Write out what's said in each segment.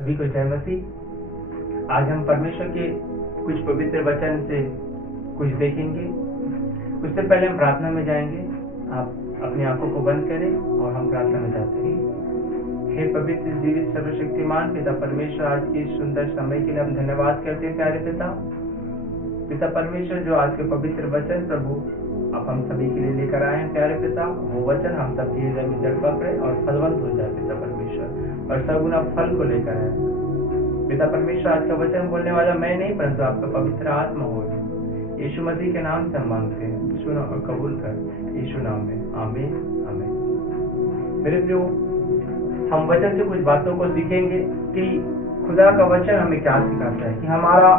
सभी को जय मसीह। आज हम परमेश्वर के कुछ पवित्र वचन से कुछ देखेंगे। उससे पहले हम प्रार्थना में जाएंगे। आप अपनी आंखों को बंद करें और हम प्रार्थना में जाते हैं। हे पवित्र जीवित सर्वशक्तिमान पिता परमेश्वर, आज के सुंदर समय के लिए हम धन्यवाद करते हैं। प्यारे पिता परमेश्वर, जो आज के पवित्र वचन प्रभु आप हम सभी के लिए लेकर आए हैं। प्यारे पिता, वो वचन हम सबके हृदय में जड़ पकड़े और फलवंत हो जाए पिता परमेश्वर, और सगुना फल को लेकर आए पिता परमेश्वर। आज का वचन बोलने वाला मैं नहीं, परंतु आपका पवित्र आत्मा हो। यीशु मसीह के नाम से हम मांगते हैं, सुनो और कबूल कर यीशु नाम में, आमीन आमीन। मेरे प्रियो, हम वचन से कुछ बातों को सीखेंगे कि खुदा का वचन हमें क्या सिखाता है, कि हमारा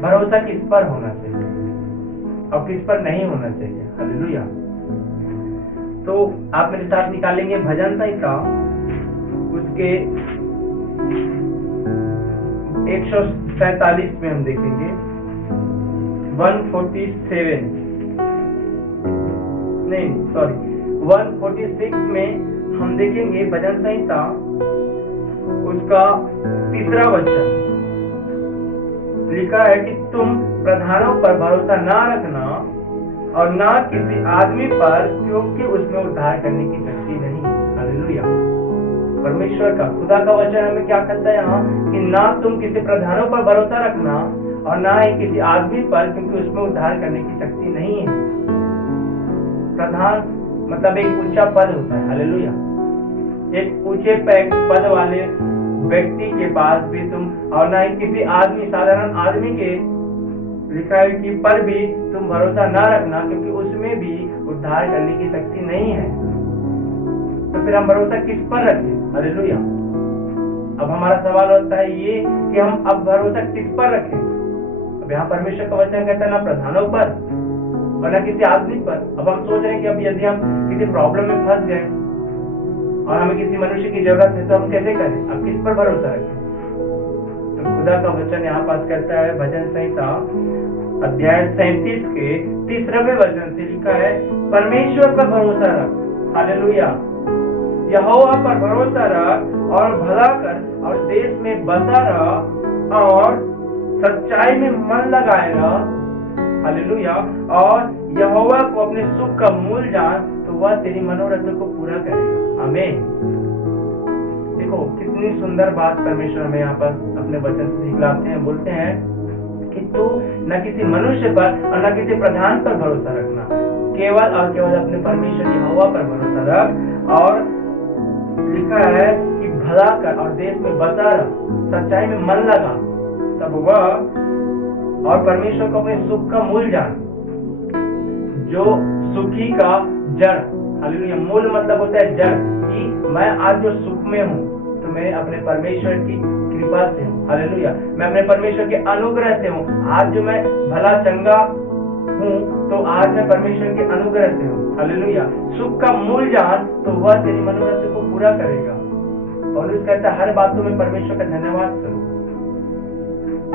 भरोसा किस पर होना चाहिए और किस पर नहीं होना चाहिए। हालेलुया। तो आप मेरे साथ निकालेंगे भजन संहिता, उसके 147 में हम देखेंगे 146 में हम देखेंगे भजन संहिता, उसका 3 वचन लिखा है कि तुम प्रधानों पर भरोसा ना रखना और ना किसी आदमी पर, क्योंकि उसमें उद्धार करने की शक्ति नहीं। हालेलुया। परमेश्वर का खुदा का वचन हमें क्या कहता है यहाँ, कि ना तुम किसी प्रधानों पर भरोसा रखना और ना ही किसी आदमी पर, क्योंकि उसमें उद्धार करने की शक्ति नहीं है। प्रधान मतलब एक ऊंचा पद होता है। हालेलुया। एक ऊंचे पद वाले व्यक्ति के पास भी तुम, और ना ही किसी आदमी, साधारण आदमी के लिखा है कि पर भी तुम भरोसा ना रखना, क्योंकि उसमें भी उद्धार करने की शक्ति नहीं है। तो फिर हम भरोसा किस पर रखें? हालेलुया। अब हमारा सवाल होता है ये कि हम अब भरोसा किस पर रखें। अब यहाँ परमेश्वर का वचन कहता है ना प्रधानों पर और ना किसी आदमी पर। अब हम सोच रहे हैं कि अब यदि हम किसी प्रॉब्लम में फंस गए और हमें किसी मनुष्य की जरूरत है, तो हम कैसे करें? अब किस पर भरोसा रखें? तो खुदा का वचन यहाँ पास कहता है, भजन संहिता अध्याय 37 के 3वें वचन से लिखा है, परमेश्वर पर भरोसा रख। हालेलुया। यहोवा पर भरोसा रख और भला कर और देश में बसा रह और सच्चाई में मन लगाए रह। हालेलुया। और यहोवा को अपने सुख का मूल जान, तो वह तेरी मनोरथ को पूरा करेगा। आमीन। देखो कितनी सुंदर बात परमेश्वर हमें यहाँ पर अपने वचन से सिखलाते हैं। बोलते हैं कि तू न किसी मनुष्य पर और न किसी प्रधान पर भरोसा रखना, केवल और केवल अपने परमेश्वर यहोवा पर भरोसा रख। और लिखा है कि भला कर और देश में बसा रह, सच्चाई में मन लगा, तब वह, और परमेश्वर को अपने सुख का मूल जान। जो सुखी का जड़, हालेलुया। मूल मतलब होता है जड़, कि मैं आज जो सुख में हूँ तो मैं अपने परमेश्वर की कृपा से हूँ। हालेलुया। मैं अपने परमेश्वर के अनुग्रह से हूँ। आज जो मैं भला चंगा हूँ, तो आज मैं परमेश्वर के अनुग्रह से हूँ। हालेलुया। सुख का मूल जान, तो वह तेरी मनोरथ को पूरा करेगा। और उसका कहता है हर बातों में परमेश्वर का धन्यवाद करो।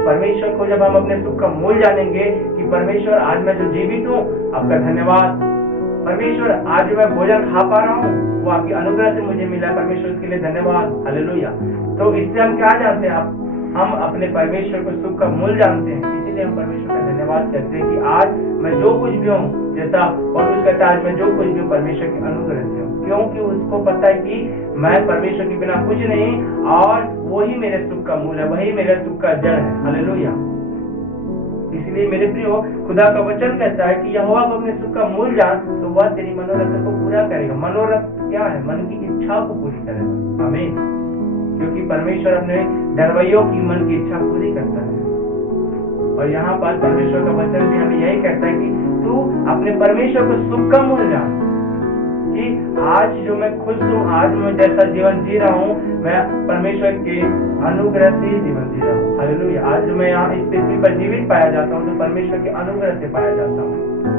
परमेश्वर को जब हम अपने सुख का मूल जानेंगे कि परमेश्वर आज मैं जो जीवित हूँ, आपका धन्यवाद। परमेश्वर आज मैं भोजन खा पा रहा हूँ, वो आपके अनुग्रह से मुझे मिला। परमेश्वर के लिए धन्यवाद। हालेलुया। तो इससे हम क्या जानते हैं? हम अपने परमेश्वर को सुख का मूल जानते हैं, इसीलिए हम परमेश्वर का धन्यवाद करते हैं कि आज मैं जो कुछ भी हूँ, जैसा और उसका आज मैं जो कुछ भी हूँ परमेश्वर के अनुग्रह से हूँ, क्योंकि उसको पता है कि मैं परमेश्वर के बिना कुछ नहीं, और वही मेरे सुख का मूल है, वही मेरे सुख का जड़ है। हालेलुया। इसलिए मेरे प्रियो, खुदा का वचन कहता है कि यहोवा को अपने सुख का मूल जान, तो वह तेरी मनोरथ को पूरा करेगा। मनोरथ क्या है? मन की इच्छा को पूरी करेगा। आमीन। क्योंकि परमेश्वर अपने डरवैयों की मन की इच्छा पूरी करता है। और यहाँ पर परमेश्वर का वचन भी हमें यही कहता है कि तू अपने परमेश्वर को सुख का मूल जान, कि आज जो मैं खुश हूँ, आज मैं जैसा जीवन जी रहा हूँ, मैं परमेश्वर के अनुग्रह से जीवन जी रहा हूँ। हालेलुया। आज जो मैं यहाँ इस पृथ्वी पर जीवित पाया जाता हूँ, तो परमेश्वर के अनुग्रह से पाया जाता हूँ।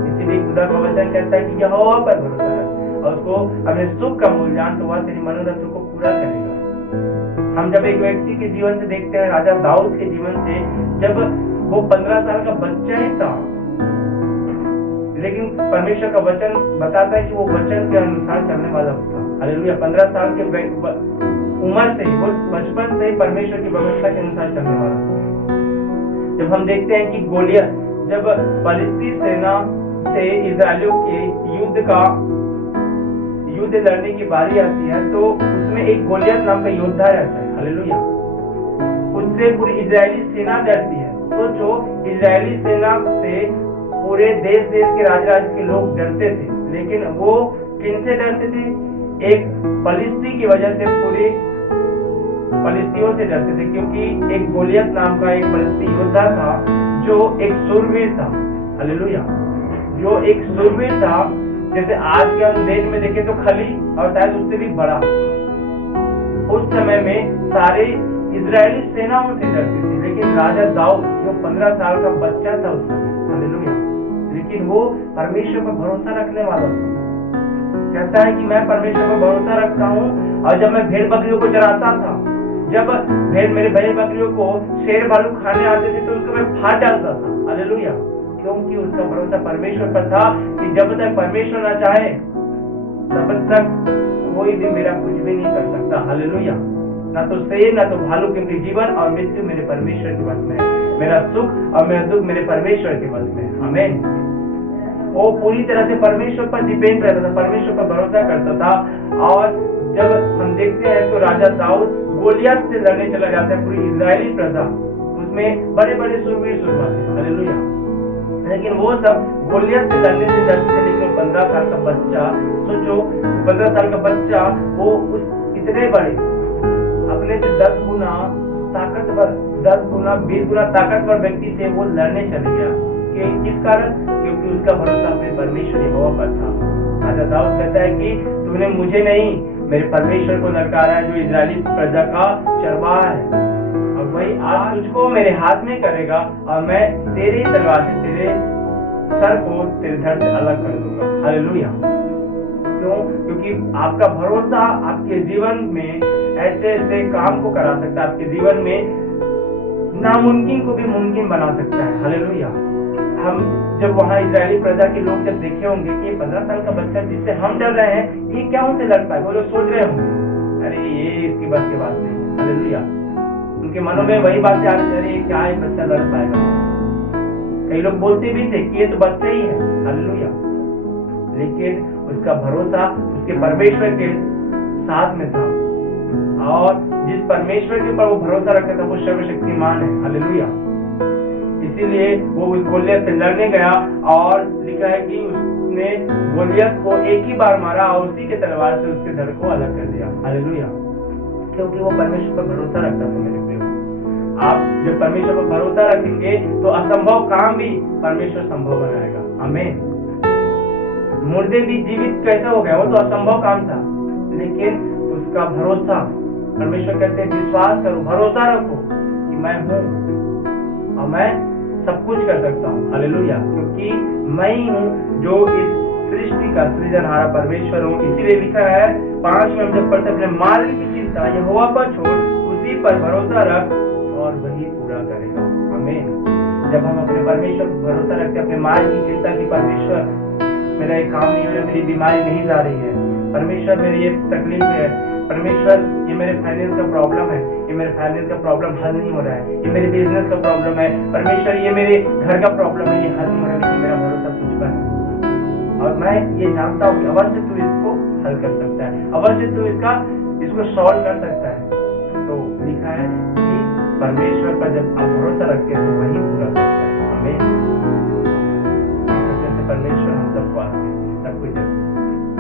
इसीलिए खुदा का वचन कहता है कि यहोवा पर भरोसा रख और उसको अपने सुख का मूल जान, तो वह तेरी मनोरथ को पूरा करेगा। हम जब एक व्यक्ति के जीवन से देखते हैं, राजा दाऊद के जीवन से, जब वो 15 साल का बच्चा ही था, लेकिन परमेश्वर का वचन बताता है कि वो वचन के अनुसार चलने वाला था। हालेलुया। 15 साल के उम्र से ही, वो बचपन से ही परमेश्वर की व्यवस्था के अनुसार चलने वाला था। जब हम देखते हैं कि गोलियत, जब फिलिस्ती सेना से इस्राएलियों के युद्ध लड़ने की बारी आती है, तो उसमें एक गोलियत नाम का योद्धा रहता है। हालेलुया। उससे पूरी इजरायली सेना डरती है। सोचो, इजरायली सेना से पूरे देश के राज के लोग डरते थे, लेकिन वो किन से डरते थे? एक फिलिस्ती की वजह से पूरे फिलिस्तियों से डरते थे, क्योंकि एक गोलियत नाम का एक फिलिस्ती योद्धा था जो एक शूरवीर था। हालेलुया। जो एक शूरवीर था, जैसे आज के हम देश में देखें तो खली, और शायद उससे भी बड़ा। उस समय में सारे इजरायली सेना उनसे डरती थी, लेकिन राजा दाऊद जो 15 साल का बच्चा था उस समय, हालेलुया, लेकिन वो परमेश्वर पर भरोसा रखने वाला था। कहता है कि मैं परमेश्वर पर भरोसा रखता हूँ, और जब मैं भेड़ बकरियों को चराता था, जब मेरे भेड़ बकरियों को शेर भालू खाने आते थे, तो उसको मैं फाड़ डालता था। हालेलुया। क्योंकि उसका भरोसा परमेश्वर पर था कि जब तक परमेश्वर ना चाहे तब तक कोई भी मेरा कुछ भी नहीं कर सकता। हालेलुया। ना तो शेर ना तो भालू, क्योंकि जीवन और मृत्यु मेरे परमेश्वर के वश में है। मेरा सुख और मेरा दुख मेरे परमेश्वर के वश में है। आमीन। वो पूरी तरह से परमेश्वर पर डिपेंड रहता था, परमेश्वर पर भरोसा करता था। और जब हम देखते हैं तो राजा दाऊद गोलियत से लड़ने चला जाता है। पूरी इजरायली प्रजा, उसमें बड़े बड़े शूरवीर सूरबा थे। हालेलुया। लेकिन वो सब गोलियत से लड़ने से डरते थे, लेकिन 15 साल का बच्चा, सोचो 15 साल का बच्चा, वो उस इतने बड़े अपने से 10 गुना ताकतवर, 10 गुना 20 गुना ताकतवर व्यक्ति से वो लड़ने चले गया। कि किस कारण? क्योंकि उसका भरोसा अपने परमेश्वर यहोवा पर था। राजा दाऊद कहता है कि तूने मुझे नहीं, मेरे परमेश्वर को ललकारा है, जो इजरायली प्रजा का चरवाहा है, और वही आज तुझको मेरे हाथ में करेगा, और मैं तेरे तलवार से तेरे सर को तेरे धड़ से अलग कर दूंगा। हालेलुया। क्यों? क्योंकि आपका भरोसा आपके जीवन में ऐसे ऐसे काम को करा सकता है, आपके जीवन में नामुमकिन को भी मुमकिन बना सकता है। हालेलुया। हम जब वहाँ इजरायली प्रजा के लोग जब देखे होंगे कि ये 15 साल का बच्चा जिससे हम डर रहे हैं, ये क्या उनसे लड़ पाए, वो लोग सोच रहे होंगे अरे ये इसकी बस की बात नहीं। हालेलुया। उनके मनों में वही बातें आ रही, अरे क्या ये बच्चा लड़ पाएगा। कई लोग बोलते भी थे कि ये तो बच्चा ही है। हालेलुया। लेकिन उसका भरोसा उसके परमेश्वर के साथ में था, और जिस परमेश्वर के ऊपर वो भरोसा रखता था वो सर्वशक्तिमान है। हालेलुया। इसीलिए वो उस गोलियत से लड़ने गया, और लिखा है कि उसने गोलियत को एक ही बार मारा और उसी के तलवार से उसके धड़ को अलग कर दिया। हालेलुया। क्योंकि वो परमेश्वर पर भरोसा रखता था। मेरे प्रियो, आप जब परमेश्वर पर भरोसा रखेंगे तो असंभव काम भी परमेश्वर संभव बनाएगा। आमीन। मुर्दे भी जीवित कैसे हो गए? वो तो असंभव काम था, लेकिन उसका भरोसा, परमेश्वर कहते हैं विश्वास करो, भरोसा रखो कि मैं हूँ और मैं सब कुछ कर सकता हूँ। हालेलुया। क्योंकि मैं ही हूँ जो इस सृष्टि का सृजनहारा परमेश्वर हूँ। इसीलिए लिखा है 5 में हम जब पढ़ते अपने मार्ग की चिंता यहोवा पर छोड़, उसी पर भरोसा रख और वही पूरा करेगा। आमीन। जब हम अपने परमेश्वर पर भरोसा रखते, अपने मार्ग की चिंता की, परमेश्वर मेरा ये काम नहीं हो रहा, मेरी बीमारी नहीं जा रही है, परमेश्वर मेरी ये तकलीफ है, परमेश्वर ये मेरे फाइनेंस का प्रॉब्लम है, ये मेरे फाइनेंस का प्रॉब्लम हल नहीं हो रहा है, ये मेरे बिजनेस का प्रॉब्लम है, परमेश्वर ये मेरे घर का प्रॉब्लम है, ये हल नहीं हो रहा है, लेकिन मेरा भरोसा तुझ पर है और मैं ये जानता हूँ कि अवश्य तू इसको हल कर सकता है, अवश्य तू इसको सॉल्व कर सकता है। तो लिखा है कि परमेश्वर पर जब आप भरोसा रखते हैं तो वही पूरा करता है।